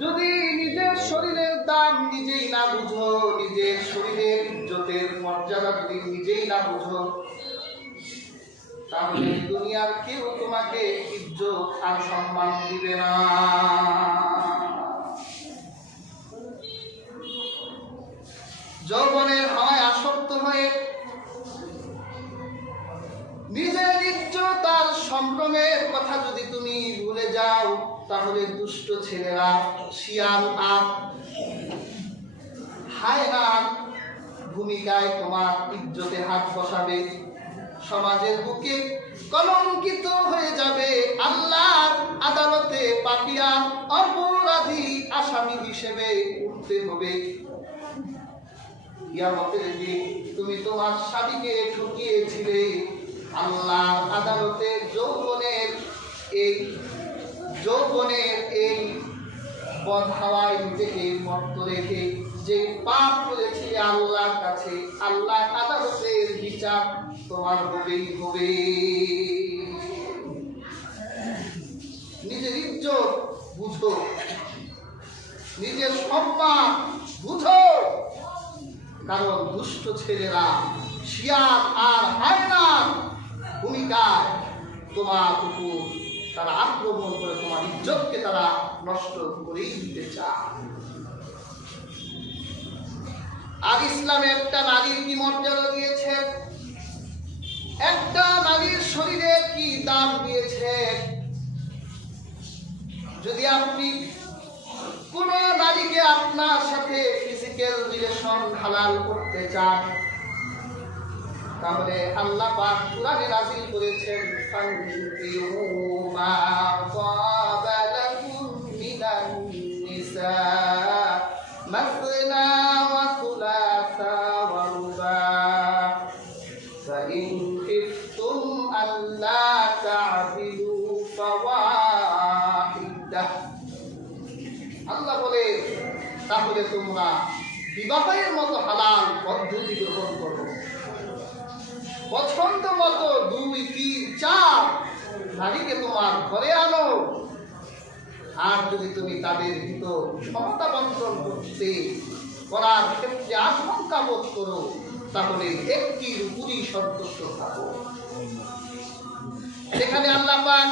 যদি নিজের শরীরের দাম নিজেই না বুঝো, নিজের শরীরের ইজ্জতের মর্যাদা যদি নিজেই না বুঝো, তাহলে দুনিয়ার কেউ তোমাকে ইজ্জত আর সম্মান দিবে না। যৌবনের হাওয়ায় আসক্ত হয়ে নিজের ইজ্জত আর সম্ভ্রমের কথা যদি তুমি ভুলে যাও, তাহলে দুষ্ট ছেলেরা শিয়াল আর হায়নার ভূমিকায় তোমার ইজ্জতে হাত বসাবে, সমাজের বুকে কলঙ্কিত হয়ে যাবে, আল্লাহর আদালতে পাপিয়া অপরাধী আসামি হিসেবে উঠতে হবে। কিয়ামতের দিন তুমি তোমার স্বামীকে ঠকিয়েছিলে, আল্লাহর আদালতে যৌবনের এই পথ হাওয়ায় নিজেকে মত্ত রেখে যে পাপ করেছিলে আল্লাহর কাছে, আল্লাহ আদালতের বিচার তোমার হবেই হবে। নিজের ইজ্জত বুঝো, নিজের সম্মান বুঝো, কারণ দুষ্ট ছেলেরা শিয়াল আর হায়নার ভূমিকায় তোমার উপর তারা আক্রমণ করে তোমার ইজ্জতকে তারা নষ্ট করেই দিতে চায়। আর ইসলামে একটা নারীর কি মর্যাদা দিয়েছে, একটা নারীর শরীরে কি দাম দিয়েছে। যদি আপনি কোন নারীকে আপনার সাথে ফিজিক্যাল রিলেশন হালাল করতে চান, তাহলে আল্লাহ পাক কুরআনে নাযিল করেছেন, ফানকিহু মা তাবা লাকুম মিনান নিসা মাসনা ওয়া সুলাসা ওয়া রুবা ফাইন খিফতুম আল্লা তা'দিলু ফাওয়াহিদাহ। আল্লাহ বলে, তাহলে তোমরা বিবাহের মতো হালাল পদ্ধতি গ্রহণ করো, পছন্দ মতো 2, 3, 4 নারীকে তোমার ঘরে আনো। আর যদি তুমি তাদের ভিতর ক্ষমতা বন্টন করার ক্ষেত্রে আশঙ্কা বোধ করো, তাহলে একটির উপরই সন্তুষ্ট থাকো। সেখানে আল্লাহ পাক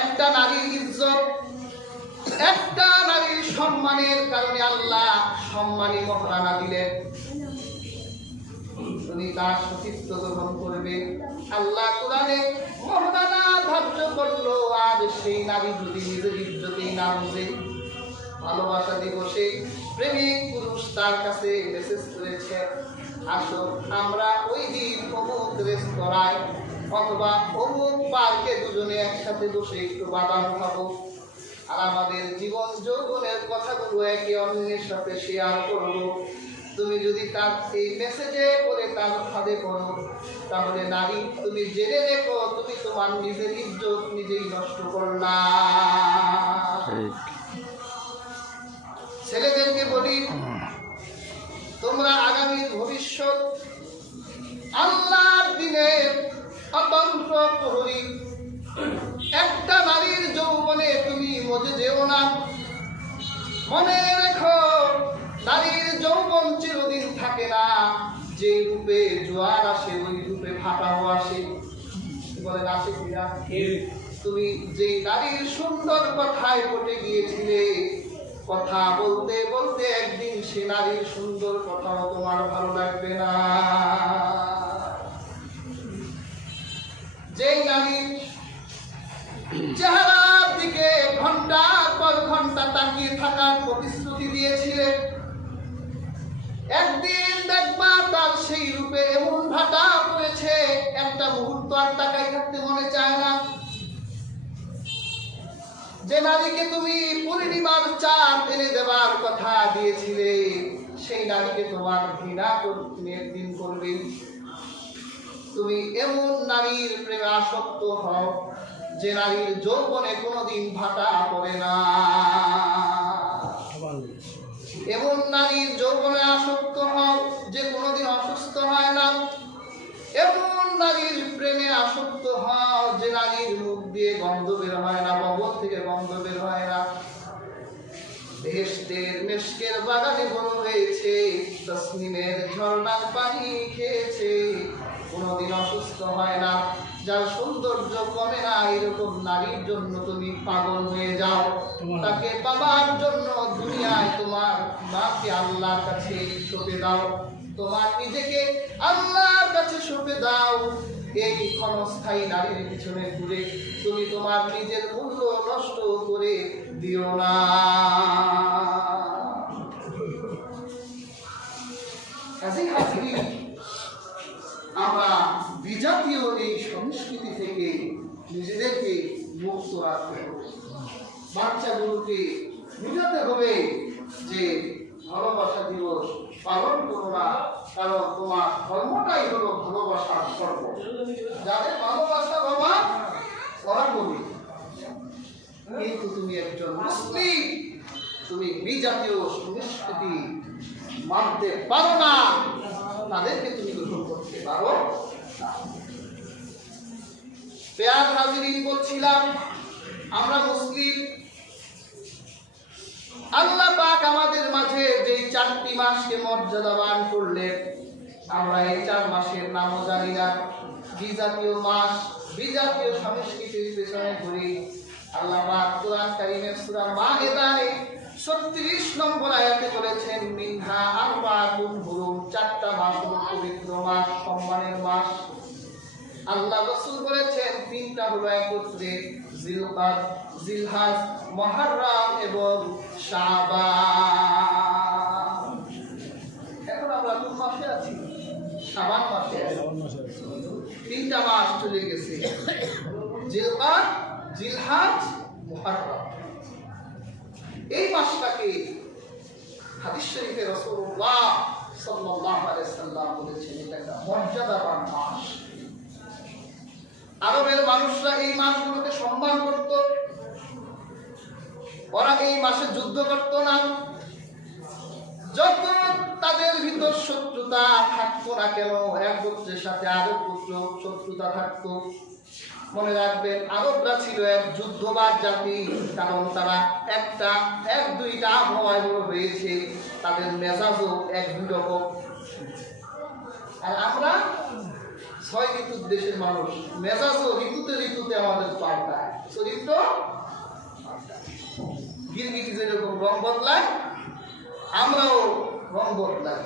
একটা নারীর ইজ্জত, একটা নারীর সম্মানের কারণে আল্লাহ সম্মানী মহারানা দিলেন। তুমি তার সতীত্ব গ্রহণ করবে, আল্লাহ কোরআনে মহারানা ধার্য করলো। আর সেই নারী যদি নিজের ইজ্জতেই না বুঝে, ভালোবাসা দিবসে প্রেমিক পুরুষ তার কাছে মেসেজ করেছে, আসো আমরা ওই দিন অমুক রেস্তোরাঁয় অথবা অমুক পার্কে দুজনে একসাথে বসে একটু বাদাম খাবো, আর আমাদের জীবন যৌবনের কথাগুলো একে অন্যের সাথে শেয়ার করবো। তুমি যদি তার এই মেসেজে করে তার ফাঁদে পড়ো, তাহলে নারী তুমি জেনে রেখো, তুমি তোমার নিজের ইজ্জত নিজেই নষ্ট করলা। ছেলেদেরকে বলি, তোমরা আগামী ভবিষ্যৎ আল্লাহর দ্বীনের অতন্ত্র প্রহরী। একটা নারীর যৌবনে তুমি মজে যেও না। মনে রেখো, নারীর যৌবন চিরদিন থাকে না। যে রূপে জোয়ার আসে, ওই রূপে ভাটাও আসে। বলেন আসে কিনা? তুমি যে নারীর সুন্দর কথায় পটে গিয়েছিলে, কথা বলতে বলতে একদিন সে নারীর সুন্দর কথাও তোমার ভালো লাগবে না। যে নারীর চেহারার দিকে ঘন্টার পর ঘন্টা তাকিয়ে থাকার প্রতিশ্রুতি দিয়েছিলে, একদিন দেখবা তার সেই রূপে এমন ভাটা পড়েছে, একটা মুহূর্ত আর তাকাই থাকতে মনে চায় না। যে নারীকে তুমি পরিবার চাপ এনে দেবার কথা দিয়েছিলে, সেই নারীকে তোমার ঘৃণা একদিন করবে। তুমি এমন নারীর প্রেমে আসক্ত হও যে নারীর যৌবনে কোনোদিন ভাটা পড়ে না। এমন নারীর যৌবনে আসক্ত হও যে কোনোদিন অসুস্থ হয় না। এমন নারীর প্রেমে আসক্ত হও যে নারীর মুখ দিয়ে গন্ধ বের হয় না, বগল থেকে গন্ধ বের হয় না। বেহেশতের মেশকের বাগানে বড় হয়েছে, তসনিমের ঝর্ণার পানি খেয়েছে, কোনোদিন অসুস্থ হয় না, যার সৌন্দর্য কমে না, এরকম নারীর জন্য তুমি পাগল হয়ে যাও। তাকে পাবার জন্য দুনিয়ায় তোমার মাকে আল্লাহর কাছে সঁপে দাও, তোমার নিজেকে আল্লাহর কাছে সঁপে দাও। এই ক্ষণস্থায়ী নারীর পিছনে ঘুরে তুমি তোমার নিজের মূল্য নষ্ট করে দিও না। আমরা বিজাতীয় এই সংস্কৃতি থেকে নিজেদেরকে মুক্ত রাখতে হবে। বাচ্চাগুলোকে বুঝাতে হবে যে ভালোবাসা দিবস পালন করো না, কারণ তোমার ধর্মটাই হলো ভালোবাসার ধর্ম। যাদের ভালোবাসা বাবা ওরা বলি, কিন্তু তুমি একজন মুসলিম, তুমি বিজাতীয় সংস্কৃতি মানতে পারো না, তাদেরকে তুমি গ্রহণ করতে পারো না। পেয়ার হাজিরিন বলছিলাম, আমরা মুসলিম, আল্লাহ পাক আমাদের মাঝে যেই 4টি মাসকে মর্যাদাবান করলেন, আমরা এই 4 মাসের নামও জানি না। বিজাতীয় মাস, বিজাতীয় সংস্কৃতির পেছনে ঘুরি। আল্লাহ পাক কোরআন কারীমের সূরা মায়েদায় 36 নম্বর আয়াতে বলেছেন, মিনহা আরবাতুন হুরুম, 4টা মাস হলো পবিত্র মাস, সম্মানের মাস। আল্লাহ রাসূল বলেছেন 3টা হলো একত্রে, জিলকাদ, জিলহজ, মুহররম এবং শাবান। এখন আমরা কোন মাসে আছি? শাবান মাসে আছি। 3টা মাস চলে গেছে, জিলকাদ, জিলহজ, মুহররম। এই মাসটাকে হাদিস শরীফে রাসূলুল্লাহ সাল্লাল্লাহু আলাইহি সাল্লাম বলেছেন এটা একটা মর্যাদাবান মাস। আরবের মানুষরা এই মাসগুলোকে সম্মান করত, ওরা এই মাসে যুদ্ধ করত না। যত তাদের ভিতর শত্রুতা থাকতো না কেন, এক গোত্রের সাথে আরেক গোত্র শত্রুতা থাকতো, মনে রাখবেন আরবরা ছিল এক যুদ্ধবাজ জাতি, কারণ তারা এক দুইটা আবহাওয়ায় বড় হয়েছে, তাদের মেজাজও 1-2 রকম। আর আমরা 6 ঋতুর দেশের মানুষ, মেজাজও ঋতুতে ঋতুতে আমাদের পাল্টায়, চরিত্র গিরগিটি যেরকম রং বদলায়, আমরাও রং বদলাই।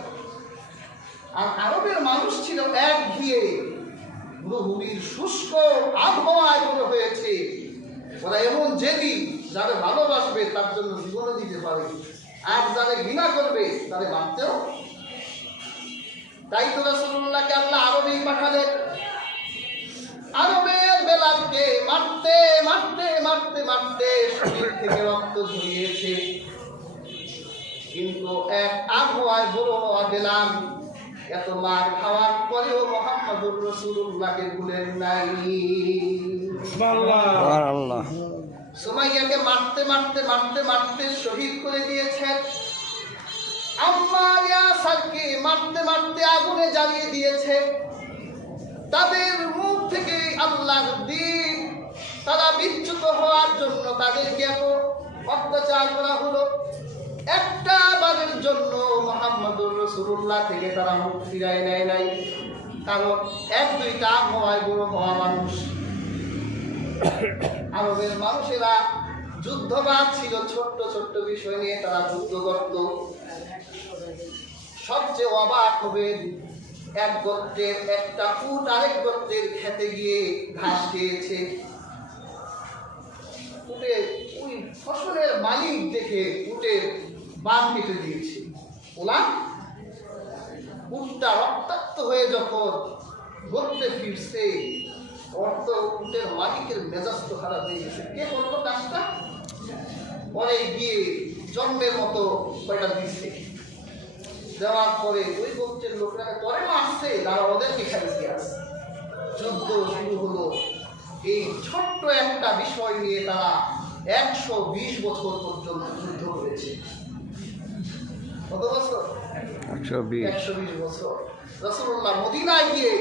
আর আরবের মানুষ ছিল একঘেয়ে, মরুভূমির শুষ্ক আবহাওয়ায় বড় হয়েছে। ওরা এমন জেদি, যারা ভালোবাসবে তার জন্য জীবনও দিতে পারে, আর যারা ঘৃণা করবে তাদের মানতেও। তাই তো রাসূলুল্লাহকে আল্লাহ আরবেই পাঠালেন। আরবের বেলালকে মারতে মারতে মারতে মারতে শরীর থেকে রক্ত ঝরিয়েছে, কিন্তু এক আবহাওয়ায় বড় হওয়া বেলাল এত মার খাওয়ার পরেও মুহাম্মদুর রাসূলুল্লাহকে ভুলেন নাই। সুবহানাল্লাহ। সুমাইয়াকে মারতে মারতে মারতে মারতে শহীদ করে দিয়েছেন। আম্মার ইয়াসারকে মারতে মারতে আগুনে জ্বালিয়ে দিয়েছে। তাদের মুখ থেকে আল্লাহর দ্বীন, তারা বিচ্যুত হওয়ার জন্য তাদেরকে এত অত্যাচার করা হলো। একটা বারের জন্য মুহাম্মদুর রাসূলুল্লাহ থেকে তারা মুখ ফিরায় নেয় নাই, কারণ 1-2টা আবহাওয়ায় বড় হওয়া মানুষ। আরবের মানুষেরা যুদ্ধবাজ ছিল, ছোট্ট ছোট্ট বিষয় নিয়ে তারা যুদ্ধ করত। সবচেয়ে অবাক হবেন, এক গোত্রের একটা উট আরেক গোত্রের খেতে গিয়ে ঘাস খেয়েছে। উটের ওই ফসলের মালিক দেখে উটের বান কেটে দিয়েছে। ওলা উটটা রক্তাক্ত হয়ে যখন গোত্রে ফিরছে, অর্থ উটের মালিকের মেজাজ তো খারাপ হয়ে গেছে। কে করলো কাজটা? পরে গিয়ে জন্মের মতো কয়টা দিচ্ছে, দেওয়ার পরে ওই গোত্রের লোকরা পরে মারছে, তারা ওদেরকে খাইছে। যুদ্ধ শুরু হলো। এই ছোট্ট একটা বিষয় নিয়ে তারা 120 বছর পর্যন্ত যুদ্ধ করেছে। কত বছর? 120 বছর। রাসূলুল্লাহ মদিনায় গিয়ে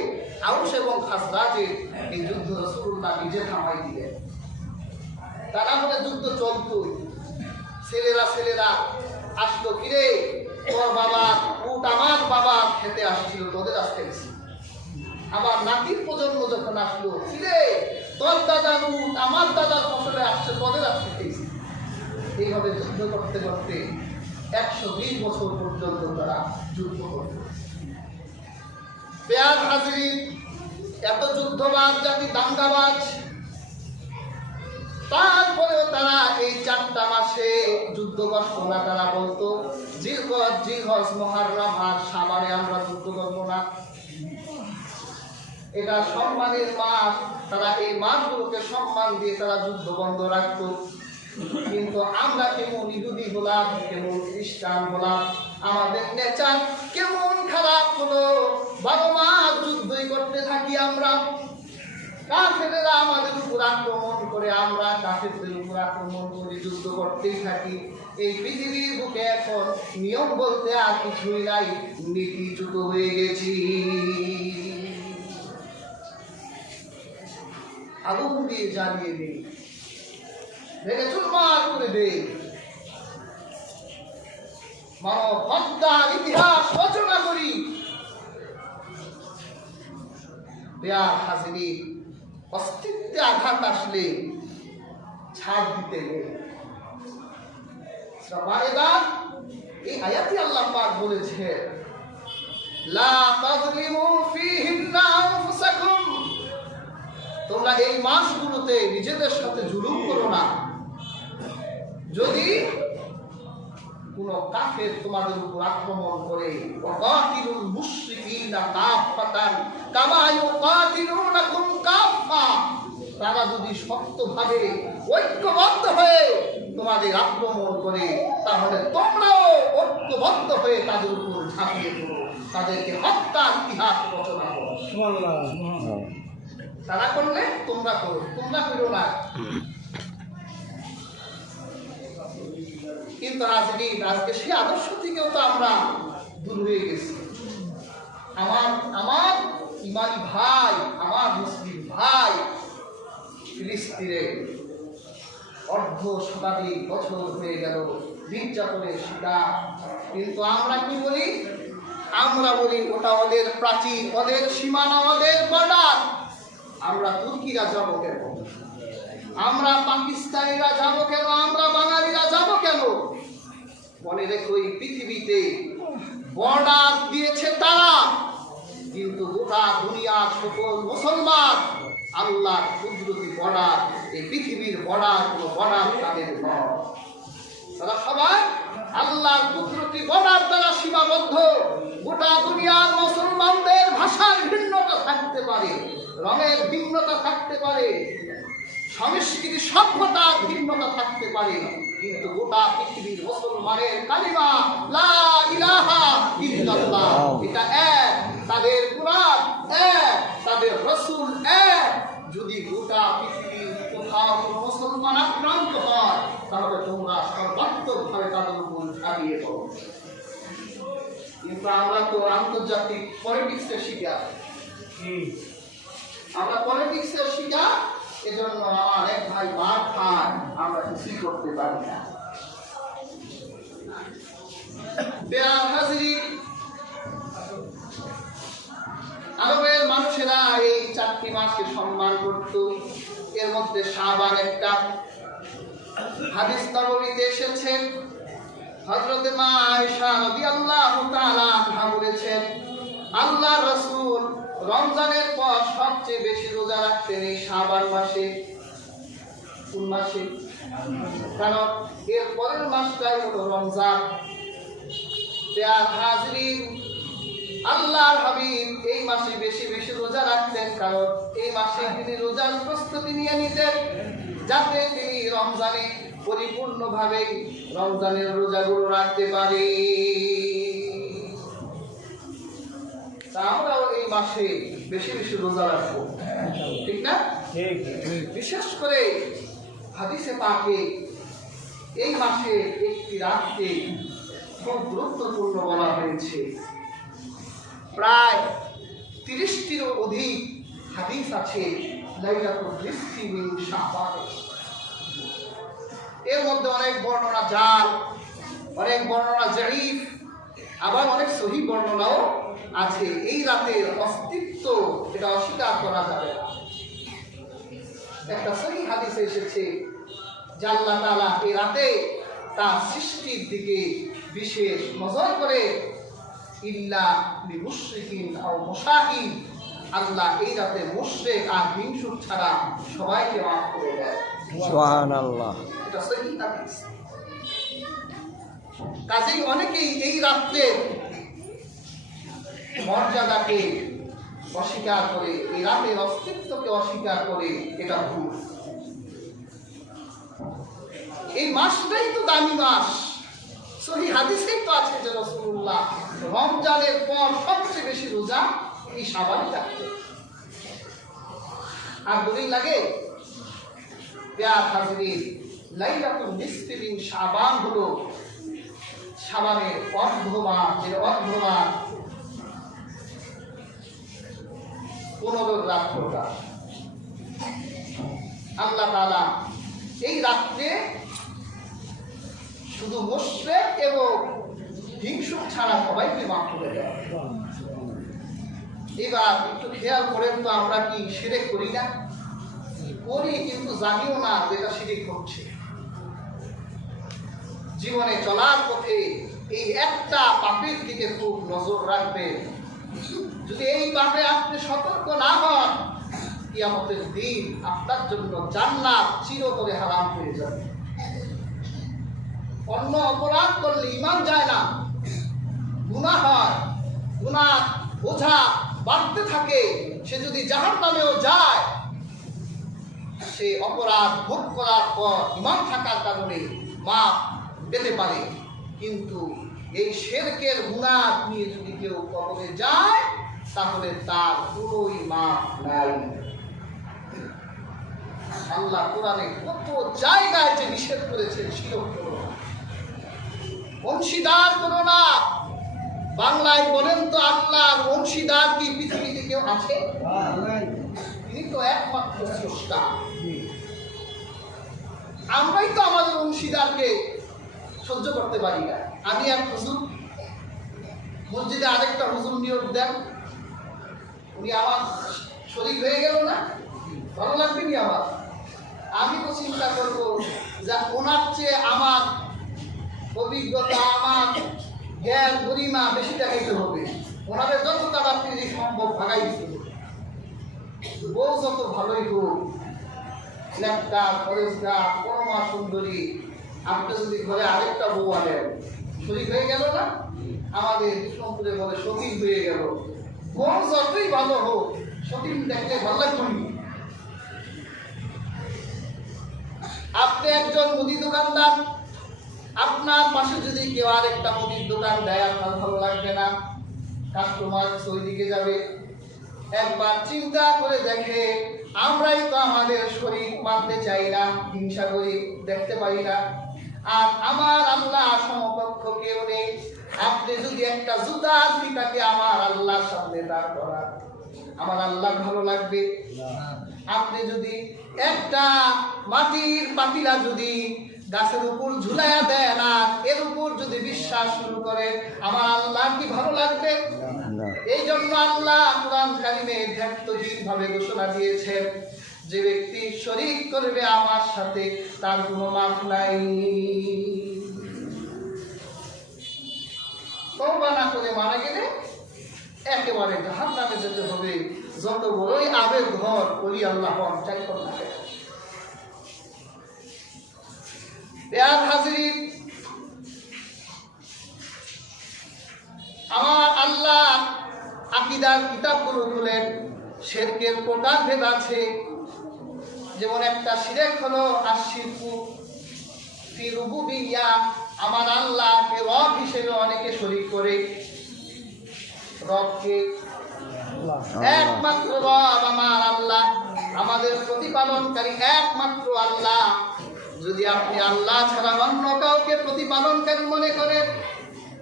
আউস এবং খাজরাজের এই যুদ্ধ রাসূলুল্লাহ নিজে থামাই দিলেন। তারা হলে যুদ্ধ চলতই, ছেলেরা আসলো, কিরে তোর বাবা উট আমার বাবা খেতে আসছিল, তোদের আসতে গেছি। আবার নাতির প্রজন্ম যখন আসলো, কিরে তোর দাদার উট আমার দাদার ফসলে আসছে, তোদের আসতে গেছি। এইভাবে যুদ্ধ করতে করতে 120 বছর পর্যন্ত তারা যুদ্ধ করত। পেয়ার হাজির, এত যুদ্ধবাজ জাতি, দাঙ্গাবাজ, তারপরেও তারা এই 4টা মাসে যুদ্ধ করত না। তারা বলতো জিলহজ, মুহররম আর শাবানে আমরা যুদ্ধ করব না, এটা সম্মানের মাস। তারা এই মাসগুলোকে সম্মান দিয়ে তারা যুদ্ধ বন্ধ রাখতো। কিন্তু আমরা কেমন ইহুদি হলাম, কেমন খ্রিস্টান হলাম, আমাদের নেচার কেমন খারাপ হলো, 12 মাস যুদ্ধই করতে থাকি আমরা। কাফেররা আমাদের উপর আক্রমণ করে, আমরা কাফেরদের উপর আক্রমণ করে যুদ্ধ করতেই থাকি। এই পৃথিবীর বুকে এখন নিয়ম বলতে আর কিছুই নাই, নীতিচ্যুত হয়ে গেছি। আগুন দিয়ে জ্বালিয়ে দিই, ভেঙে চুরমার করে দেই, মানব হত্যার ইতিহাস রচনা করি। পেয়ার হাজিরি, অস্তিত্বে আঘাত আসলে ছাড় দিতে নেই। এই আয়াতে আল্লাহ পাক বলেছে, লা তাযলিমু ফীহিন্না আনফুসাকুম, তোমরা এই মাসগুলোতে নিজেদের সাথে জুলুম করো না। যদি কোন কাফের তোমাদের উপর আক্রমণ করে, ওয়াকাতিলুল মুশরিকিনা কাফাতান কামা ইউকাতিলুনাকুম কাফা, তারা যদি শক্তভাবে ঐক্যবদ্ধ হয়ে তোমাদের আক্রমণ করে, তাহলে তোমরাও ঐক্যবদ্ধ হয়ে তাদের উপর ঝাঁপিয়ে পড়ো, তাদেরকে হত্যার ইতিহাস রচনা করো। তারা করলে তোমরা করো, তোমরা করো না। কিন্তু আজকে সে আদর্শ থেকেও তো আমরা দূর হয়ে গেছি। আমার ইমানি ভাই, আমার মুসলিম ভাই ফিলিস্তিনে অর্ধ শতাধিক বছর হয়ে গেল নির্যাতনের শিকার। কিন্তু আমরা কি বলি? আমরা বলি ওটা ওদের প্রাচীর, ওদের সীমানা, ওদের বর্ডার। আমরা তুর্কিরা যাব কেন? আমরা পাকিস্তানিরা যাব কেন? আমরা বাঙালিরা যাব কেন? মনে রেখো, এই পৃথিবীতে বর্ডার দিয়েছে তারা, কিন্তু গোটা দুনিয়ার সকল মুসলমান আল্লাহর কুদরতি বর্ডার। এই পৃথিবীর বর্ডার কোনো বর্ডার তাদের নয়। তারা সবাই আল্লাহর কুদরতি বর্ডার দ্বারা সীমাবদ্ধ। গোটা দুনিয়ার মুসলমানদের ভাষার ভিন্নতা থাকতে পারে, রঙের ভিন্নতা থাকতে পারে, সংস্কৃতি সভ্যতার ভিন্নতা থাকতে পারে, কিন্তু গোটা পৃথিবীর মুসলমানের কালিমা লা ইলাহা ইল্লাল্লাহ, এটা এক। তাদের কুরআন এক, তাদের রাসূল এক। যদি গোটা পৃথিবীর কোথাও কোনো মুসলমান আক্রান্ত হয়, তাহলে তোমরা সর্বাত্মকভাবে তাদের উপর ঝাঁপিয়ে পড়ো। কিন্তু আমরা তো আন্তর্জাতিক পলিটিক্সের শিকার, আমরা পলিটিক্সের শিকার। এজন্য আমার এক ভাই মার খান, আমরা কিছুই করতে পারি না। বেয়ার হাজিরি, আরবের মানুষেরা এই 4টি মাসকে সম্মান করত। এর মধ্যে শাবান একটা। হাদিস নববীতে এসেছে, হযরত মা আয়েশা রাদিয়াল্লাহু তাআলা আনহা বলেছেন, আল্লাহর রাসূল রমজানের পর সবচেয়ে বেশি রোজা রাখতেন এই শাবান মাসে। কোন মাসে? কারণ এর পরের মাসটাই হলো রমজান। পেয়ার হাজিরিন, আল্লাহর হাবিব এই মাসে বেশি বেশি রোজা রাখতেন, কারণ এই মাসে তিনি রোজার প্রস্তুতি নিয়ে নিতেন, যাতে তিনি রমজানে পরিপূর্ণভাবে রমজানের রোজাগুলো রাখতে পারে। আমরাও এই মাসে বেশি বেশি রোজা রাখবো, ঠিক না? বিশেষ করে হাদিসে পাকে এই মাসে একটি রাতকে খুব গুরুত্বপূর্ণ বলা হয়েছে। প্রায় 30টিরও অধিক হাদিস আছে লাইলাতুল নিসফি মিন শাবান। এর মধ্যে অনেক বর্ণনা জাল, অনেক বর্ণনা জয়ীফ, আবার অনেক সহি বর্ণনাও আছে। এই রাতের অস্তিত্ব এটা অস্বীকার করা যাবে না। একটা সহি হাদিসে এসেছে যে আল্লাহ তাআলা এই রাতে তার সৃষ্টির দিকে বিশেষ নজর করে ইল্লা লিমুশরিকিন আও মুশাহিন, আল্লাহ এই রাতে মুশরিক আর হিংসুক ছাড়া সবাইকে মাফ করে দেয়। সুবহানাল্লাহ। এটা সহি হাদিস। কাজেই অনেকেই এই রাতে মর্যাদাকে অস্বীকার করে, এই রাতের অস্তিত্বকে অস্বীকার করে, এটা ভুল। এই মাসটাই তো দামি মাস। সহি হাদিসেই তো আছে যে রাসূলুল্লাহ রমজানের পর সবচেয়ে বেশি রোজা এই শাবানে রাখতেন। আর দলিল লাগে প্যার হাজির লাইলাতুল নিসফি মিন শাবান হলো শাবানের অর্ধমাস, যে অর্ধমাস 15 রাত্রটা আল্লাহ তাআলা এই রাত্রে শুধু মুশরিক এবং হিংসুক ছাড়া সবাইকে মাফ করে দেয়। এবার একটু খেয়াল করেন তো, আমরা কি শিরক করি না? করি, কিন্তু জানিও না যেটা শিরক হচ্ছে। জীবনে চলার পথে এই একটা পাপের দিকে খুব নজর রাখবেন। যদি এই পাপে আপনি সতর্ক না হন, কিয়ামতের দিন আপনার জন্য জান্নাত চিরতরে হারাম হয়ে যাবে। অন্য অপরাধ করলে ঈমান যায় না, গুনাহ হয়, গুনাহ বোঝা বাড়তে থাকে। সে যদি জাহান্নামেও যায়, সে অপরাধ ভোগ করার পর ঈমান থাকার কারণে মাফ পেতে পারে। কিন্তু এই শিরকের গুনাহ নিয়ে যদি কেউ কবরে যায়, তাহলে তার কোনোই মাফ নাই। আল্লাহ কোরআনে কত জায়গায় যে নিষেধ করেছেন শিরক করো না, অংশীদার করো না। বাংলায় বলেন তো, আল্লাহর অংশীদার কি পৃথিবীতে কেউ আছে? তিনি তো একমাত্র স্রষ্টা। আমরাই তো আমাদের অংশীদারকে সহ্য করতে পারি না। আমি এক হুজুর, মসজিদে আরেকটা হুজুর নিয়োগ দেন, উনি আমার শরীক হয়ে গেল না, ভালো লাগবে নি আমার? আমি তো চিন্তা করবো যে ওনার চেয়ে আমার অভিজ্ঞতা, আমার জ্ঞান গরিমা বেশি দেখাইতে হবে। ওনাদের যত তাড়াতাড়ি সম্ভব ভাগাই দিতে হবে। বউ যত ভালোই হোক, লেপটা ফরেজটা পরমা সুন্দরী, আপনি যদি ঘরে আরেকটা বউ আনেন, শরীক হয়ে গেল না? আমাদের বিষ্ণুপুরে বলে সতীন হয়ে গেল। বউ যতই ভালো হোক, সতীন দেখলে ভালো লাগবে। আপনি একজন মুদি দোকানদার, আপনার পাশে যদি কেউ আরেকটা মুদির দোকান দেয়, আপনার ভালো লাগবে না, কাস্টমার ওই দিকে যাবে। একবার চিন্তা করে দেখে, আমরাই তো আমাদের শরীর মানতে চাই না, হিংসা করি, দেখতে পারি না। আর আমার আল্লাহ সমকক্ষ কেউ নেই। আপনি যদি একটা জুতার ফিতাকে আমার আল্লাহর সামনে দাঁড় করান, আমার আল্লাহ ভালো লাগবে? আপনি যদি একটা মাটির পাতিলা যদি গাছের উপর ঝুলাইয়া দেন আর এর উপর যদি বিশ্বাস শুরু করে, আমার আল্লাহ কি ভালো লাগবে? এই জন্য আল্লাহ কুরআন কারিমে ধ্যানহীন ভাবে ঘোষণা দিয়েছেন, যে ব্যক্তি শরীক করবে আমার সাথে, তার কোনো মাফ নাই। তওবা না করে মারা গেলে একেবারে জাহান্নামে যেতে হবে। যত বড়ই আবেগ ঘর ওলি আল্লাহ চাই করতে হবে। প্যার হাজির, আমার আল্লাহ আকীদার কিতাবগুলো খুলেন, শিরকের প্রকার ভেদ আছে। যেমন একটা শিরক হলো আশিরকু ফি রুবুবিয়্যা, আমার আল্লাহকে রব হিসেবে অনেকে শরীক করে। রবকে একমাত্র রব আমার আল্লাহ, আমাদের প্রতিপালনকারী একমাত্র আল্লাহ। যদি আপনি আল্লাহ ছাড়া অন্য কাউকে প্রতিপালনকারী মনে করেন,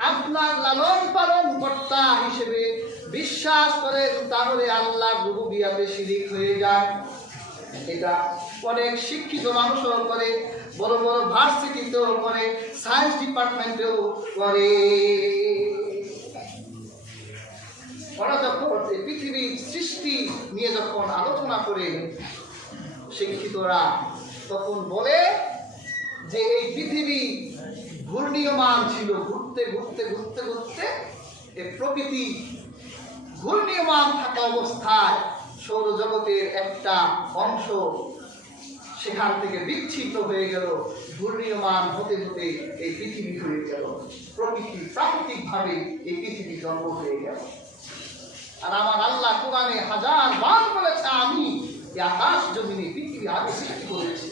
আপনার লালন পালন কর্তা হিসেবে বিশ্বাস করেন, তাহলে আল্লাহ রুবুবিয়্যাতে শিরিক হয়ে যায়। এটা অনেক শিক্ষিত মানুষও করে, বড় বড় ভার্সিটিতেও করে, সায়েন্স ডিপার্টমেন্টেও করে। ওরা যখন পৃথিবীর সৃষ্টি নিয়ে যখন আলোচনা করে শিক্ষিতরা, তখন বলে যে এই পৃথিবী ঘূর্ণীয়মান ছিল, ঘুরতে ঘুরতে ঘুরতে ঘুরতে এই প্রকৃতি ঘূর্ণীয়মান থাকা অবস্থায় সৌরজগতের একটা অংশ সেখান থেকে বিচ্ছিন্ন হয়ে গেল, ঘূর্ণীয়মান হতে হতে এই পৃথিবী হয়ে গেল, প্রকৃতি প্রাকৃতিকভাবে এই পৃথিবী জন্ম হয়ে গেল। আর আমার আল্লাহ কোরআনে হাজার বার বলেছে, আমি এই আকাশ জমিনে পৃথিবী আগে সৃষ্টি করেছি।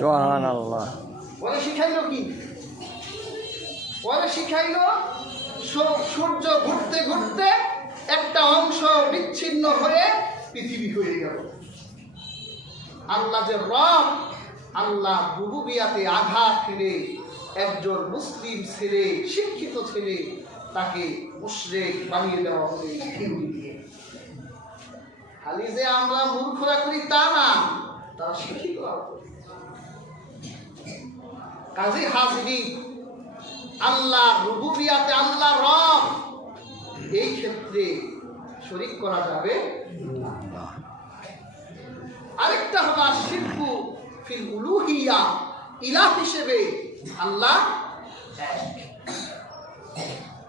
সুবহানাল্লাহ। বলে শিখাইলো কি? বলে শিখাইলো সূর্য ঘুরতে ঘুরতে একটা অংশ বিচ্ছিন্ন হয়ে পৃথিবী হয়ে গেল। আল্লাহ যে রব, আল্লাহ রুবুবিয়াতে আঘাত ফেলে একজন মুসলিম ছেলে, শিক্ষিত ছেলে, তাকে মুশরিক বানিয়ে দেওয়া হবে হিন্দু দিয়ে। খালি যে আমরা মূর্খরা করি তা না, তারা শিক্ষিত। কাজী হাজিরি, আল্লাহ রুবুবিয়াতে আল্লাহ রব, এই ক্ষেত্রে শরীক করা যাবে না। আরেকটা হলো শিরকু ফিল উলুহিয়া, ইলাহ হিসেবে আল্লাহ এক।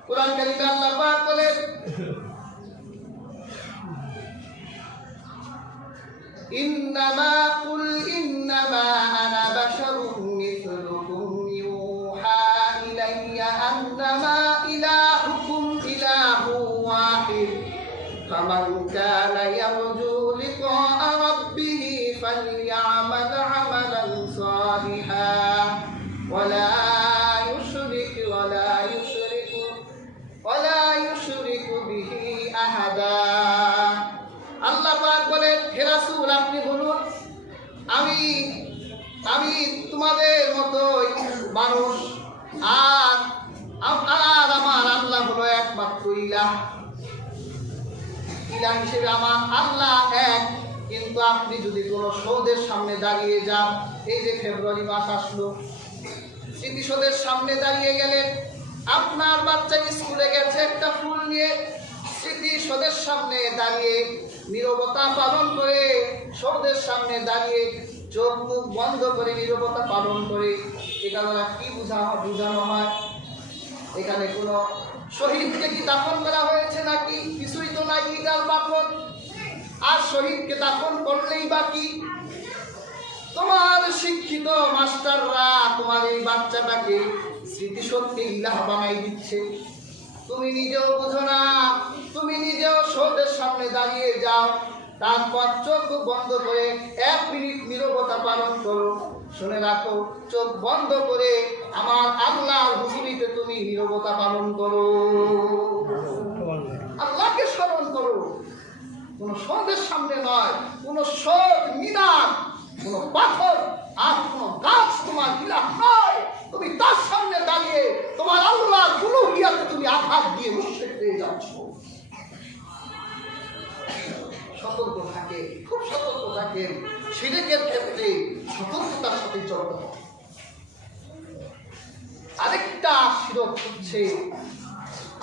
কুরআন কারীমে আল্লাহ পাক বলেন, ইন্নামা কুল ইন্নামা আনা বাশারুম মিথলুকুম ইউহা ইলাইয়া আন্নামা ইলাহুকুম ইলাহু ওয়াহিদ ফামান কানা ইয়ারজু লিকাআ রাব্বিহি ফালইআমাল আমালান সালিহান ওয়ালা ইউশরিকু বিহি আহাদা। আল্লাহ পাক বলেন, হে রাসূল আপনি বলুন, আমি তোমাদের মতোই মানুষ, আর আমার আল্লাহ হলো একমাত্র ইলাহ। ইলাহ হিসেবে আমার আল্লাহ এক। কিন্তু আপনি যদি কোনো সৌদের সামনে দাঁড়িয়ে যান, এই যে ফেব্রুয়ারি মাস আসলো, স্মৃতিসৌধের সামনে দাঁড়িয়ে গেলেন, আপনার বাচ্চা স্কুলে গেছে একটা ফুল নিয়ে, স্মৃতিসৌধের সামনে দাঁড়িয়ে নীরবতা পালন করে, সৌধের সামনে দাঁড়িয়ে চোখ মুখ বন্ধ করে নীরবতা পালন করে, এখানে কি বোঝানো হয়? এখানে কোনো শহীদকে কি দাফন করা হয়েছে নাকি? কিছুই তো নাই, ইটার পাথর। আর শহীদকে দাফন করলেই বা কি? তোমার শিক্ষিত মাস্টাররা তোমার এই বাচ্চাটাকে স্মৃতিশক্তি ইলাহ বানাই দিচ্ছে, তুমি নিজেও বুঝো না। তুমি নিজেও সৌধের সামনে দাঁড়িয়ে যাও, তারপর চোখ বন্ধ করে 1 মিনিট নীরবতা পালন করো। শুনে রাখো, চোখ বন্ধ করে আমার আল্লাহর হুজুরিতে তুমি নীরবতা পালন করো, আল্লাহকে স্মরণ করো। কোন সৌধের সামনে নয়, কোন শোক মিনার, কোন পাথর আর কোন গাছ তোমার ইলাহ নয়। তুমি তার সামনে দাঁড়িয়ে তোমার আল্লাহর উলুহিয়াতে তুমি আঘাত দিয়ে মুশরিক হয়ে যাচ্ছ। সতর্ক থাকে, খুব সতর্ক থাকেন। শিরকের ক্ষেত্রে সতর্কতার সাথে চলতে হবে। আরেকটা শিরক হচ্ছে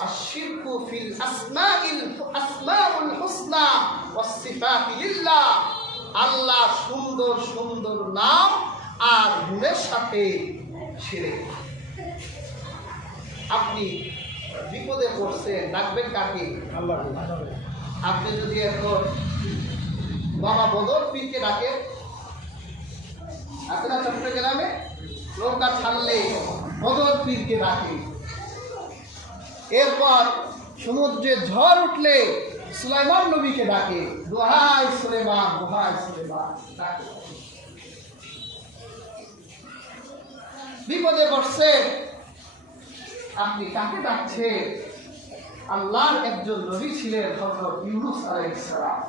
আশিরকু ফিল আসমাউল হুসনা ওয়াস সিফাতি লিল্লাহ। আল্লাহ সুন্দর সুন্দর নাম আর গুণের সাথে শিরক। আপনি বিপদে পড়ছেন, ডাকবেন কাকে? আল্লাহ। আপনি যদি এখন বাবা বদর পীরকে ডাকেন, আপনারা চট্টগ্রামে নৌকা ছাড়লে বদর পীরকে ডাকে। এরপর সমুদ্রে ঝড় উঠলে সুলাইমান নবীকে ডাকে, দোহাই সুলেমান, দোহাই সুলেমান ডাকে। বিপদে পড়ছে, আপনি কাকে ডাকছেন? আল্লাহর একজন নবী ছিলেন হযরত ইউনূস আলাইহিস সালাম।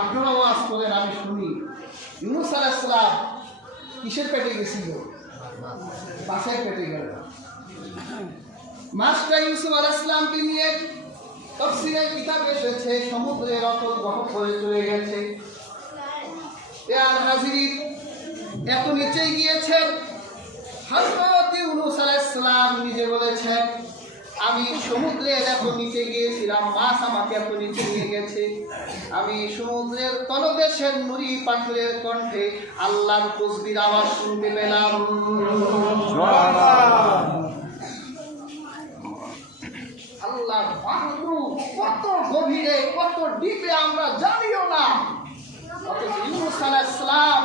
আপনারা ওয়াজ করেন, আমি শুনি। ইউনূস আলাইহিস সালাম কিসের পেটে গেছিল? মাছের পেটে গেল। মাছটা ইউসুফ আলাইহিস সালামকে নিয়ে তাফসীরের কিতাব এসেছে, সমুদ্রের অতল গহ্বরে চলে গেছে। আর হাজির এত নিচে গিয়েছেন, হযরত ইউনূস আলাইহিস সালাম নিজে বলেছেন, আমি সমুদ্রের এত নিচে গিয়েছিলাম, মাছ আমাকে এত নিচে নিয়ে গেছে, আমি সমুদ্রের তলদেশের নুড়ি পাথরের কণ্ঠে আল্লাহর তাসবির আওয়াজ শুনতে পেলাম। আল্লাহ বাহু কত গভীরে, কত ডিপে আমরা জানিও না। অথচ ইউনূস আলাইহিস সালাম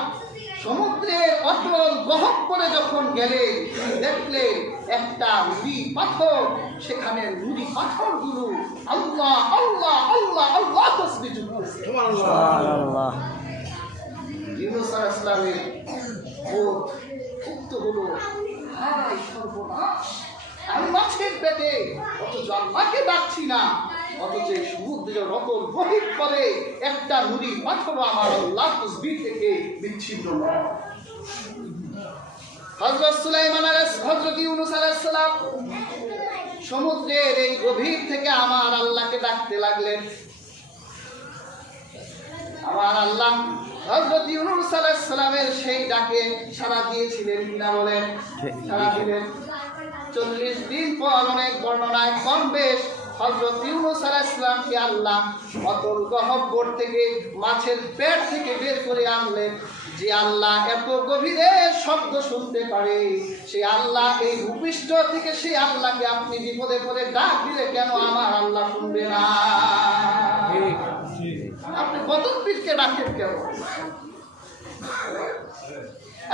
সমুদ্রের অতল গহ্বরে যখন গেলেন, দেখলেন একটা নুড়ি পাথর, সেখানে নুড়ি পাথরগুলো আল্লাহ আল্লাহ আল্লাহ আল্লাহ তাসবিহ জুড়তেছে। সুবহানাল্লাহ। ইউনূস আলাইহিস সালামের বোধ উক্ত হলো, হায় সর্বনাশ, আমি মাছের পেটে, অথচ আল্লাহকে ডাকছি না, অথচ এই সমুদ্রের অতল গভীর করে একটা নুড়ি পাথর আমার আল্লাহ তাসবিহ থেকে বিচ্ছিন্ন নয়। হযরত ইউনূস আলাইহিস সালাম সমুদ্রের এই গভীর থেকে আমার আল্লাহকে ডাকতে লাগলেন। আমার আল্লাহ হযরত ইউনূস আলাইহিস সালামের সেই ডাকে সাড়া দিয়েছিলেন কিনা বলেন? সাড়া দিলেন। 40 দিন পর অনেক বর্ণনায় কম বেশ হযরত ইউনূস আলাইহিস সালামকে আল্লাহ অতল গহ্বর থেকে, মাছের পেট থেকে বের করে আনলেন। যে আল্লাহ এত গভীরে শব্দ শুনতে পারে, সে আল্লাহ এই ভূপৃষ্ঠ থেকে, সেই আল্লাহকে আপনি বিপদে পড়ে ডাক দিলে কেন আমার আল্লাহ শুনবে না? আপনি বদরপীরকে ডাকেন কেন?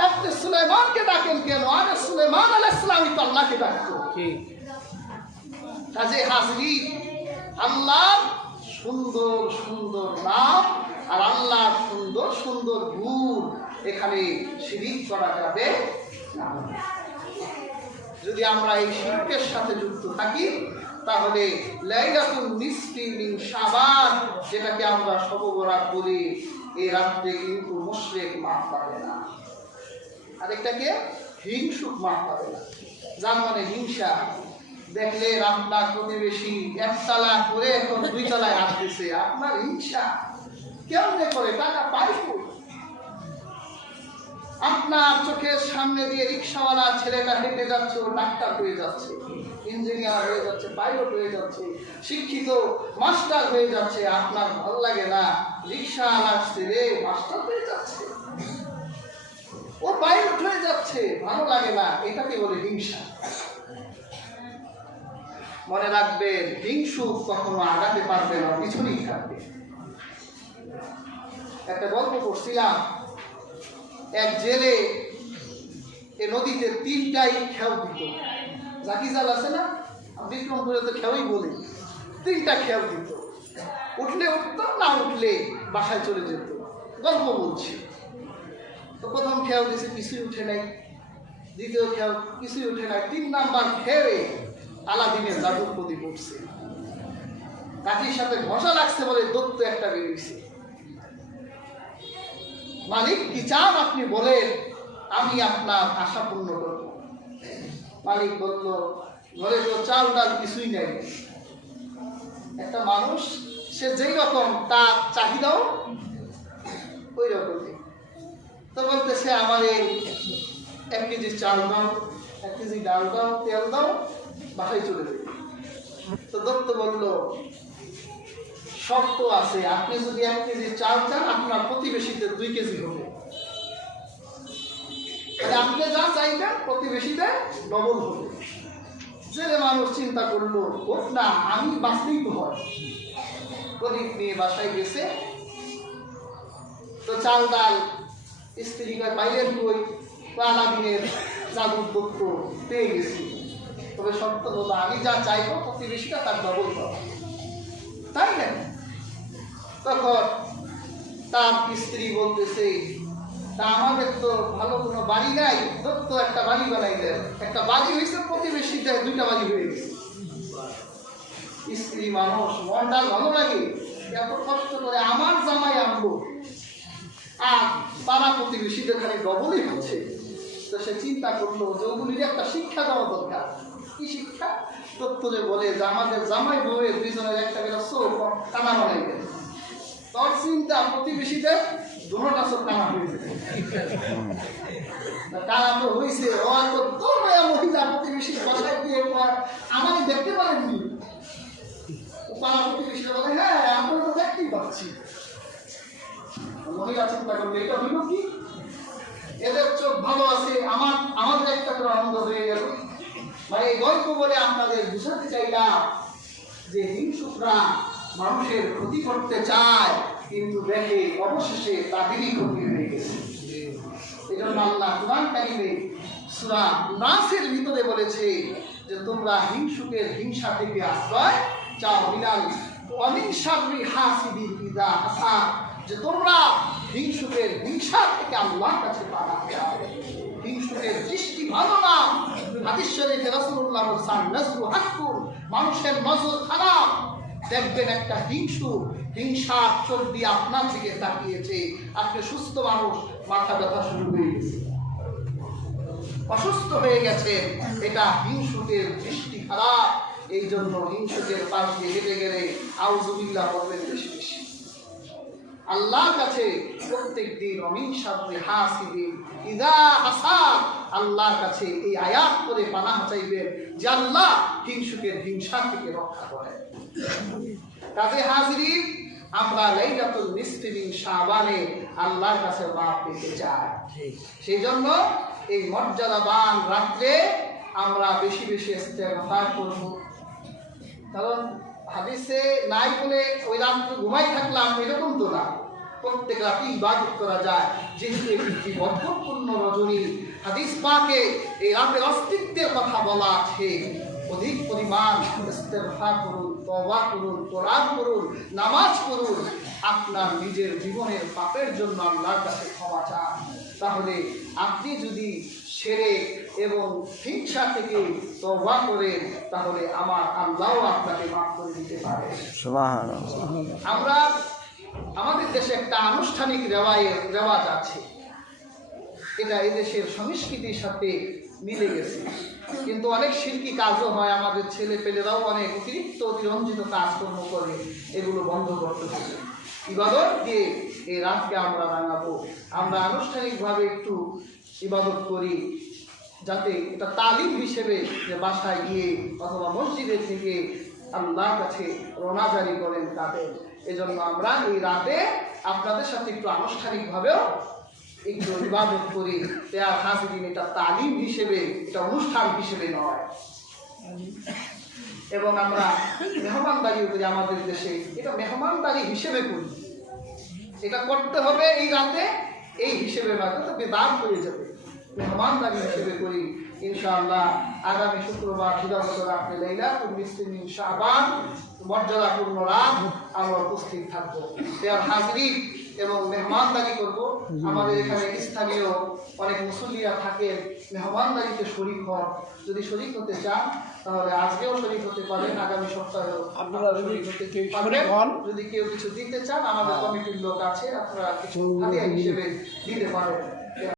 আপনি সুলাইমানকে ডাকেন কেন? আরে সুলাইমান আলাইহিস সালামই তো আল্লাহকে ডাকতো। কাজে হাজরি, আল্লাহ সুন্দর সুন্দর নাম আর আল্লাহ সুন্দর সুন্দর গুণ, এখানে শিরিক করা যাবে না। যদি আমরা এই শিরকের সাথে যুক্ত থাকি, তাহলে লাইলাতুল নিসফি মিন শাবান, যেটাকে আমরা শবে বরাত বলি, এই রাত্রে কিন্তু মুশরিক মাফ পাবে না। আরেকটাকে হিংসুক মাফ পাবে না, যার মানে হিংসা। দেখলে আপনার প্রতিবেশী একতলা করে এখন 2 তলায় আসতেছে, আপনার হিংসা কেমনে করে? টাকা পাই কই? আপনার চোখের সামনে দিয়ে রিক্সাওয়ালা ছেলেটা হেঁটে যাচ্ছে, ও ডাক্তার হয়ে যাচ্ছে, ইঞ্জিনিয়ার হয়ে যাচ্ছে, পাইলট হয়ে যাচ্ছে, শিক্ষিত মাস্টার হয়ে যাচ্ছে, আপনার ভালো লাগে না? রিক্সাওয়ালা ছেলে মাস্টার হয়ে যাচ্ছে, ও পাইলট হয়ে যাচ্ছে, ভালো লাগে না, এটাকে বলে হিংসা। মনে রাখবেন, হিংসু কখনো আগাতে পারবে না, পিছনেই থাকবে। একটা গল্প করছিলাম, এক জেলে এ নদীতে 3টাই খেউ দিত। জাকি জাল আছে না, বিক্রমপুরে তো খেউই বলি, 3টা খেউ দিত। উঠলে উঠতো, না উঠলে বাসায় চলে যেত। গল্প বলছি। তো প্রথম খেউ দিয়েছে, কিছুই উঠে নাই। দ্বিতীয় খেউ, কিছুই উঠে নাই। 3 নাম্বার খেয়ে আলাদিনের জাদুর প্রতি পড়ছে। কাঠির সাথে ঘষা লাগছে বলে দত্ত একটা বেরিয়েছে। মালিক কি চান আপনি বলেন, আমি আপনার আশা পূর্ণ করব। মালিক বলল, ঘরে তো চাল ডাল কিছুই নেই। একটা মানুষ, সে যেই রকম তার চাহিদাও ওই রকমই। তো বলতেছে, আমার এই 1 কেজি চাল দাও, 1 কেজি ডাল দাও, তেল দাও, বাসায় চলে যাবে। তো দত্ত বলল, শর্ত আছে, আপনি যদি 1 কেজি চাল চান, আপনার প্রতিবেশীদের 2 কেজি হবে। আপনি যা চাইবেন প্রতিবেশীদের ডবল হবে। জেলে মানুষ চিন্তা করলো, হোক না, আমি বাঁচতেই তো হয়। প্রদীপ নিয়ে বাসায় গেছে। তো চাল ডাল স্ত্রী পাইলেন কই? আলাদিনের জাদুর দত্ত পেয়ে গেছি। তবে শর্ত হলো, আমি যা চাইবো প্রতিবেশীটা তার ডবল পাবো, তাই না? তখন তার স্ত্রী বলতেছে, তা আমাদের তো ভালো কোনো বাড়ি নাই, দত্ত একটা বাড়ি বানাই দেন। একটা বাড়ি হয়েছে, প্রতিবেশীদের 2টা বাড়ি হয়ে গেছে। স্ত্রী মানুষ, মনটা ভালো লাগে, এত কষ্ট করে আমার জামাই আনবো, আর পাড়া প্রতিবেশীদের খালি ডবলই হচ্ছে। তো সে চিন্তা করলো যে ওগুলির একটা শিক্ষা দেওয়া দরকার। কি শিক্ষা? দত্তরে বলে যে আমাদের জামাই বউয়ের 2জনের একটা করে চোখ কানা বানাই দেন। তোর চিন্তা প্রতিবেশীদের দুটোটা চোখ কানা হয়ে যেত। কানা তো হয়েছে, ও আর তো মহিলা প্রতিবেশী বাসায় গিয়ে আমাকে দেখতে পারেননি। পাড়া প্রতিবেশীরা বলে, হ্যাঁ আমরা তো দেখতেই পাচ্ছি। মহিলা চিন্তা করবে, এটা হইল কি? এদের চোখ ভালো আছে, আমাদের একটা করে অন্ধ হয়ে গেল। মানে এই গল্প বলে আপনাদের বুঝাতে চাইলাম যে হিংসুকরা মানুষের ক্ষতি করতে চায়, কিন্তু দেখে অবশেষে তাদেরই ক্ষতি হয়ে গেছে। এই জন্য আল্লাহ কুরআন কারীমে সূরা নাসের ভিতরে বলেছে যে তোমরা হিংসুকের হিংসা থেকে আশ্রয় চাও, মিনাল ওয়া মিন শাররি হাসিদিন ইযা হাসাদ, যে তোমরা হিংসুকের হিংসা থেকে আল্লাহর কাছে পানা চাও। হিংসুকের দৃষ্টি ভালো না। হাদিস শরীফে রাসূলুল্লাহ বলেছেন, নজরু হাক্কুন, মানুষের নজর খারাপ। দেখবেন একটা হিংসার চোখ দিয়ে আপনার দিকে তাকিয়েছে, আপনি সুস্থ মানুষ, মাথা ব্যথা শুরু হয়ে গেছে, অসুস্থ হয়ে গেছে, এটা হিংসুকের দৃষ্টি খারাপ। এই জন্য হিংসুকের পাশ দিয়ে হেঁটে গেলে আউযুবিল্লাহ বলবেন বেশি বেশি। আল্লাহর কাছে প্রত্যেক দিন অমিন শাররি হাসিদিন ইযা হাসাদ, আল্লাহর কাছে এই আয়াত করে পানাহ চাইবেন যে আল্লাহ হিংসুকের হিংসা থেকে রক্ষা করেন। কাজে হাজিরিন, আমরা লাইলাতুল নিসফি মিন শাবানে আল্লাহর কাছে মাপ পেতে চাই। সেই জন্য এই মর্যাদাবান রাত্রে আমরা বেশি বেশি ইস্তেগফার করব। কারণ হাদিসে নাই বলে ওই রাত্রে ঘুমাই থাকলাম এরকম তো না, প্রত্যেক রাতে ইবাদত করা যায়। যেহেতু একটি বরকতপূর্ণ রজনী, হাদিস পাকে এই রাতের অস্তিত্বের কথা বলা আছে। অধিক পরিমাণ ইস্তেগফার করুন, তওবা করুন, কোরআন করুন, নামাজ পড়ুন, আপনার নিজের জীবনের পাপের জন্য আল্লাহর কাছে ক্ষমা চান। তাহলে আপনি যদি শিরক এবং হিংসা থেকে তওবা করেন, তাহলে আমার আল্লাহ আপনাকে মাফ করে দিতে পারে। সুবহানাল্লাহ। আমরা আমাদের দেশে একটা আনুষ্ঠানিক রেওয়াজ আছে, এটা এই দেশের সংস্কৃতির সাথে মিলে গেছে, কিন্তু অনেক শিরকি কাজও হয়। আমাদের ছেলে পেলেরাও অনেক অতিরঞ্জিত কাজকর্ম করে, এগুলো বন্ধ করতে হবে। ইবাদত দিয়ে এই রাতকে আমরা রাঙাবো। আমরা আনুষ্ঠানিকভাবে একটু ইবাদত করি, যাতে এটা তালিম হিসেবে যে বাসায় গিয়ে অথবা মসজিদে থেকে আল্লাহর কাছে রোনাজারি করেন তাদের। এজন্য আমরা এই রাতে আপনাদের সাথে একটু আনুষ্ঠানিকভাবেও একটু ইবাদত করি। আর হাজিরিন, এটা তালিম হিসেবে, এটা অনুষ্ঠান হিসেবে নয়। এবং আমরা মেহমানদারিও করি আমাদের দেশে, এটা মেহমানদারি হিসেবে করি। এটা করতে হবে এই রাতে, এই হিসেবে নয় তো বেদাত হয়ে যাবে। মেহমানদারি হিসেবে করি। ইনশাআল্লাহ আগামী শুক্রবার হিদায়ত রাতে লাইলাতুল নিসফি মিন শাবান মর্যাদাপূর্ণ রাত আমরা উপস্থিত থাকবো। আর হাজিরিন এবং মেহমানদারি করব। আমাদের এখানে স্থানীয় অনেক মুসল্লিরা থাকেন, মেহমানদারিতে শরীক হন। যদি শরীক হতে চান তাহলে আজকেও শরীক হতে পারেন, আগামী সপ্তাহেও আপনারা শরীক হতে পারবেন। যদি কেউ কিছু দিতে চান, আমাদের কমিটির লোক আছে, আপনারা কিছু হাদিয়া হিসেবে দিতে পারেন।